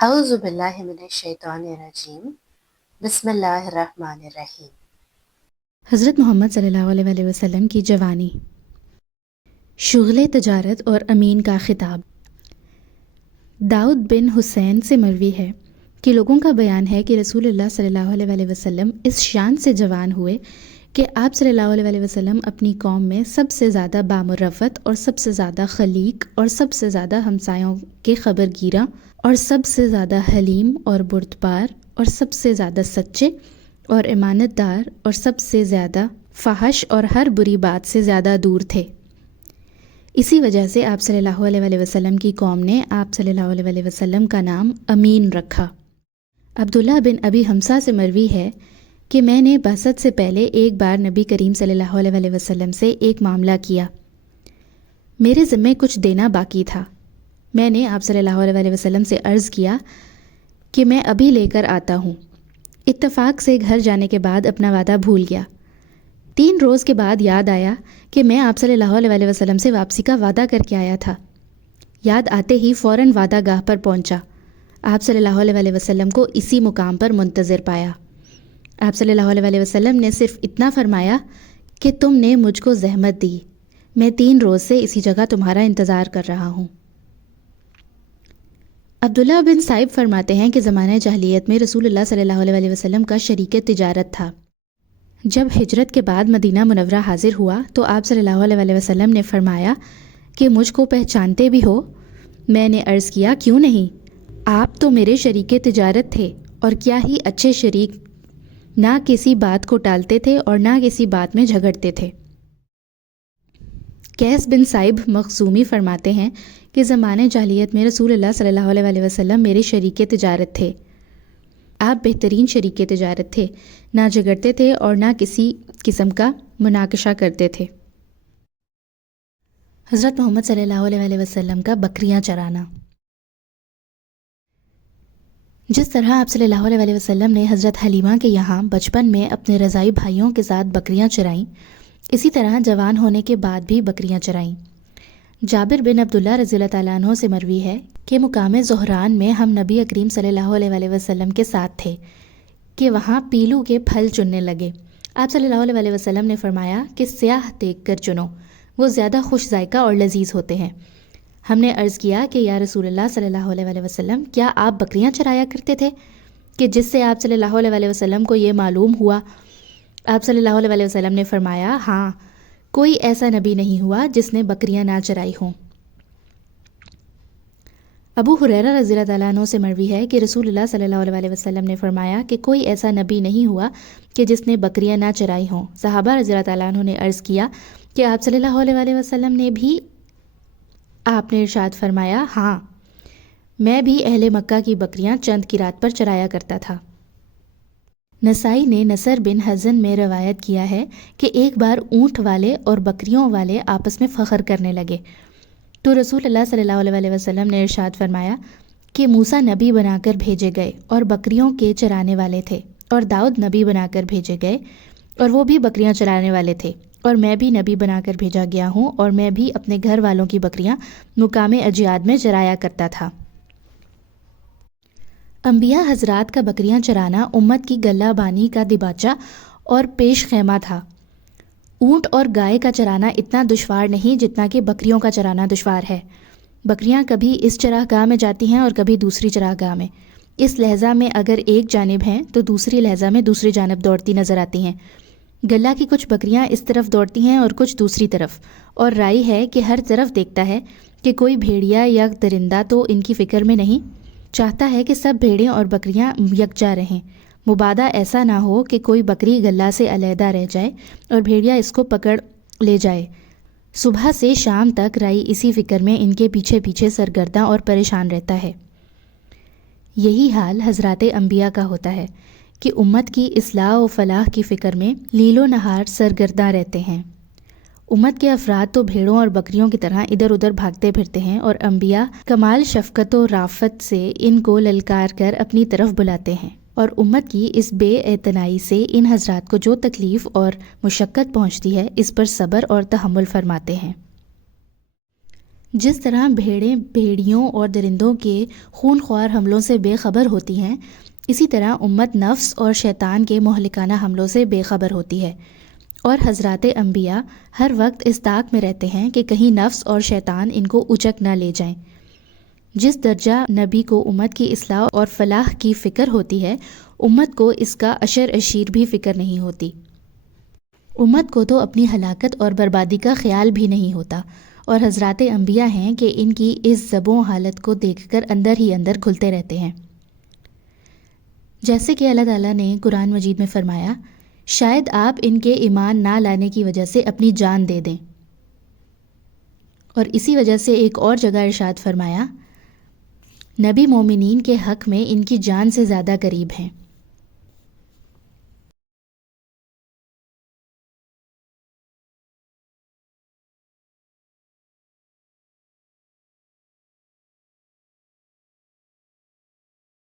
اعوذ باللہ من الشیطان الرجیم بسم اللہ الرحمن الرحیم۔ حضرت محمد صلی اللہ علیہ وآلہ وسلم کی جوانی، شغل تجارت اور امین کا خطاب۔ داؤد بن حسین سے مروی ہے کہ لوگوں کا بیان ہے کہ رسول اللہ صلی اللہ علیہ وآلہ وسلم اس شان سے جوان ہوئے کہ آپ صلی اللہ علیہ وآلہ وسلم اپنی قوم میں سب سے زیادہ بامروت اور سب سے زیادہ خلیق اور سب سے زیادہ ہمسایوں کے خبر گیراں اور سب سے زیادہ حلیم اور بردبار اور سب سے زیادہ سچے اور امانت دار اور سب سے زیادہ فحش اور ہر بری بات سے زیادہ دور تھے۔ اسی وجہ سے آپ صلی اللہ علیہ وآلہ وسلم کی قوم نے آپ صلی اللہ علیہ وآلہ وسلم کا نام امین رکھا۔ عبداللہ بن ابی حمزہ سے مروی ہے کہ میں نے بعثت سے پہلے ایک بار نبی کریم صلی اللہ علیہ وآلہ وسلم سے ایک معاملہ کیا۔ میرے ذمے کچھ دینا باقی تھا۔ میں نے آپ صلی اللہ علیہ وآلہ وسلم سے عرض کیا کہ میں ابھی لے کر آتا ہوں۔ اتفاق سے گھر جانے کے بعد اپنا وعدہ بھول گیا۔ 3 روز کے بعد یاد آیا کہ میں آپ صلی اللہ علیہ وآلہ وسلم سے واپسی کا وعدہ کر کے آیا تھا۔ یاد آتے ہی فوراً وعدہ گاہ پر پہنچا۔ آپ صلی اللہ علیہ وآلہ وسلم کو اسی مقام پر منتظر پایا۔ آپ صلی اللہ علیہ وآلہ وسلم نے صرف اتنا فرمایا کہ تم نے مجھ کو زحمت دی، میں 3 روز سے اسی جگہ تمہارا انتظار کر رہا ہوں۔ عبداللہ بن صائب فرماتے ہیں کہ زمانہ جاہلیت میں رسول اللہ صلی اللہ علیہ وآلہ وسلم کا شریک تجارت تھا۔ جب ہجرت کے بعد مدینہ منورہ حاضر ہوا تو آپ صلی اللہ علیہ وآلہ وسلم نے فرمایا کہ مجھ کو پہچانتے بھی ہو؟ میں نے عرض کیا کیوں نہیں، آپ تو میرے شریک تجارت تھے، اور کیا ہی اچھے شریک، نہ کسی بات کو ٹالتے تھے اور نہ کسی بات میں جھگڑتے تھے۔ قیس بن صائب مخزومی فرماتے ہیں کہ زمانے جاہلیت میں رسول اللہ صلی اللہ علیہ وآلہ وسلم میرے شریک تجارت تھے۔ آپ بہترین شریک تجارت تھے، نہ جھگڑتے تھے اور نہ کسی قسم کا مناقشہ کرتے تھے۔ حضرت محمد صلی اللہ علیہ وآلہ وسلم کا بکریاں چرانا۔ جس طرح آپ صلی اللہ علیہ وآلہ وسلم نے حضرت حلیمہ کے یہاں بچپن میں اپنے رضائی بھائیوں کے ساتھ بکریاں چرائیں، اسی طرح جوان ہونے کے بعد بھی بکریاں چرائیں۔ جابر بن عبداللہ رضی اللہ تعالیٰ عنہ سے مروی ہے کہ مقام زہران میں ہم نبی کریم صلی اللہ علیہ وآلہ وسلم کے ساتھ تھے کہ وہاں پیلو کے پھل چننے لگے۔ آپ صلی اللہ علیہ وآلہ وسلم نے فرمایا کہ سیاہ دیکھ کر چنو، وہ زیادہ خوش ذائقہ اور لذیذ ہوتے ہیں۔ ہم نے عرض کیا کہ یا رسول اللہ صلی اللہ علیہ وآلہ وسلم، کیا آپ بکریاں چرایا کرتے تھے؟ کہ جس سے آپ صلی اللہ علیہ وآلہ وسلم کو یہ معلوم ہوا۔ آپ صلی اللہ علیہ وآلہ وسلم نے فرمایا ہاں، کوئی ایسا نبی نہیں ہوا جس نے بکریاں نہ چرائی ہوں۔ ابو ہریرہ رضی اللہ تعالیٰ عنہ سے مروی ہے کہ رسول اللہ صلی اللہ علیہ وآلہ وسلم نے فرمایا کہ کوئی ایسا نبی نہیں ہوا کہ جس نے بکریاں نہ چرائی ہوں۔ صحابہ رضی اللہ تعالیٰ عنہ نے عرض کیا کہ آپ صلی اللہ علیہ وآلہ وسلم نے بھی؟ آپ نے ارشاد فرمایا ہاں، میں بھی اہل مکہ کی بکریاں چند کی رات پر چرایا کرتا تھا۔ نسائی نے نصر بن حزن میں روایت کیا ہے کہ ایک بار اونٹ والے اور بکریوں والے آپس میں فخر کرنے لگے تو رسول اللہ صلی اللہ علیہ وآلہ وسلم نے ارشاد فرمایا کہ موسیٰ نبی بنا کر بھیجے گئے اور بکریوں کے چرانے والے تھے، اور داؤد نبی بنا کر بھیجے گئے اور وہ بھی بکریاں چرانے والے تھے، اور میں بھی نبی بنا کر بھیجا گیا ہوں اور میں بھی اپنے گھر والوں کی بکریاں مقام اجیاد میں چرایا کرتا تھا۔ انبیاء حضرات کا بکریاں چرانا امت کی گلہ بانی کا دباچہ اور پیش خیمہ تھا۔ اونٹ اور گائے کا چرانا اتنا دشوار نہیں جتنا کہ بکریوں کا چرانا دشوار ہے۔ بکریاں کبھی اس چراگاہ میں جاتی ہیں اور کبھی دوسری چراگاہ میں۔ اس لہجہ میں اگر ایک جانب ہیں تو دوسری لہجہ میں دوسری جانب دوڑتی نظر آتی ہیں۔ گلہ کی کچھ بکریاں اس طرف دوڑتی ہیں اور کچھ دوسری طرف، اور رائی ہے کہ ہر طرف دیکھتا ہے کہ کوئی بھیڑیا یا درندہ تو ان کی فکر میں نہیں، چاہتا ہے کہ سب بھیڑیں اور بکریاں یکجا رہیں، مبادا ایسا نہ ہو کہ کوئی بکری گلہ سے علیحدہ رہ جائے اور بھیڑیا اس کو پکڑ لے جائے۔ صبح سے شام تک رائی اسی فکر میں ان کے پیچھے پیچھے سرگرداں اور پریشان رہتا ہے۔ یہی حال حضرات انبیاء کا ہوتا ہے کہ امت کی اصلاح و فلاح کی فکر میں لیل و نہار سرگرداں رہتے ہیں۔ امت کے افراد تو بھیڑوں اور بکریوں کی طرح ادھر ادھر بھاگتے پھرتے ہیں، اور انبیاء کمال شفقت و رافت سے ان کو للکار کر اپنی طرف بلاتے ہیں، اور امت کی اس بے اعتنائی سے ان حضرات کو جو تکلیف اور مشقت پہنچتی ہے اس پر صبر اور تحمل فرماتے ہیں۔ جس طرح بھیڑیں بھیڑیوں اور درندوں کے خون خوار حملوں سے بے خبر ہوتی ہیں، اسی طرح امت نفس اور شیطان کے مہلکانہ حملوں سے بے خبر ہوتی ہے، اور حضرات انبیاء ہر وقت اس طاق میں رہتے ہیں کہ کہیں نفس اور شیطان ان کو اچک نہ لے جائیں۔ جس درجہ نبی کو امت کی اصلاح اور فلاح کی فکر ہوتی ہے، امت کو اس کا عشر اشیر بھی فکر نہیں ہوتی۔ امت کو تو اپنی ہلاکت اور بربادی کا خیال بھی نہیں ہوتا، اور حضرات انبیاء ہیں کہ ان کی اس زبوں حالت کو دیکھ کر اندر ہی اندر کھلتے رہتے ہیں۔ جیسے کہ اللہ تعالیٰ نے قرآن مجید میں فرمایا، شاید آپ ان کے ایمان نہ لانے کی وجہ سے اپنی جان دے دیں، اور اسی وجہ سے ایک اور جگہ ارشاد فرمایا، نبی مومنین کے حق میں ان کی جان سے زیادہ قریب ہیں۔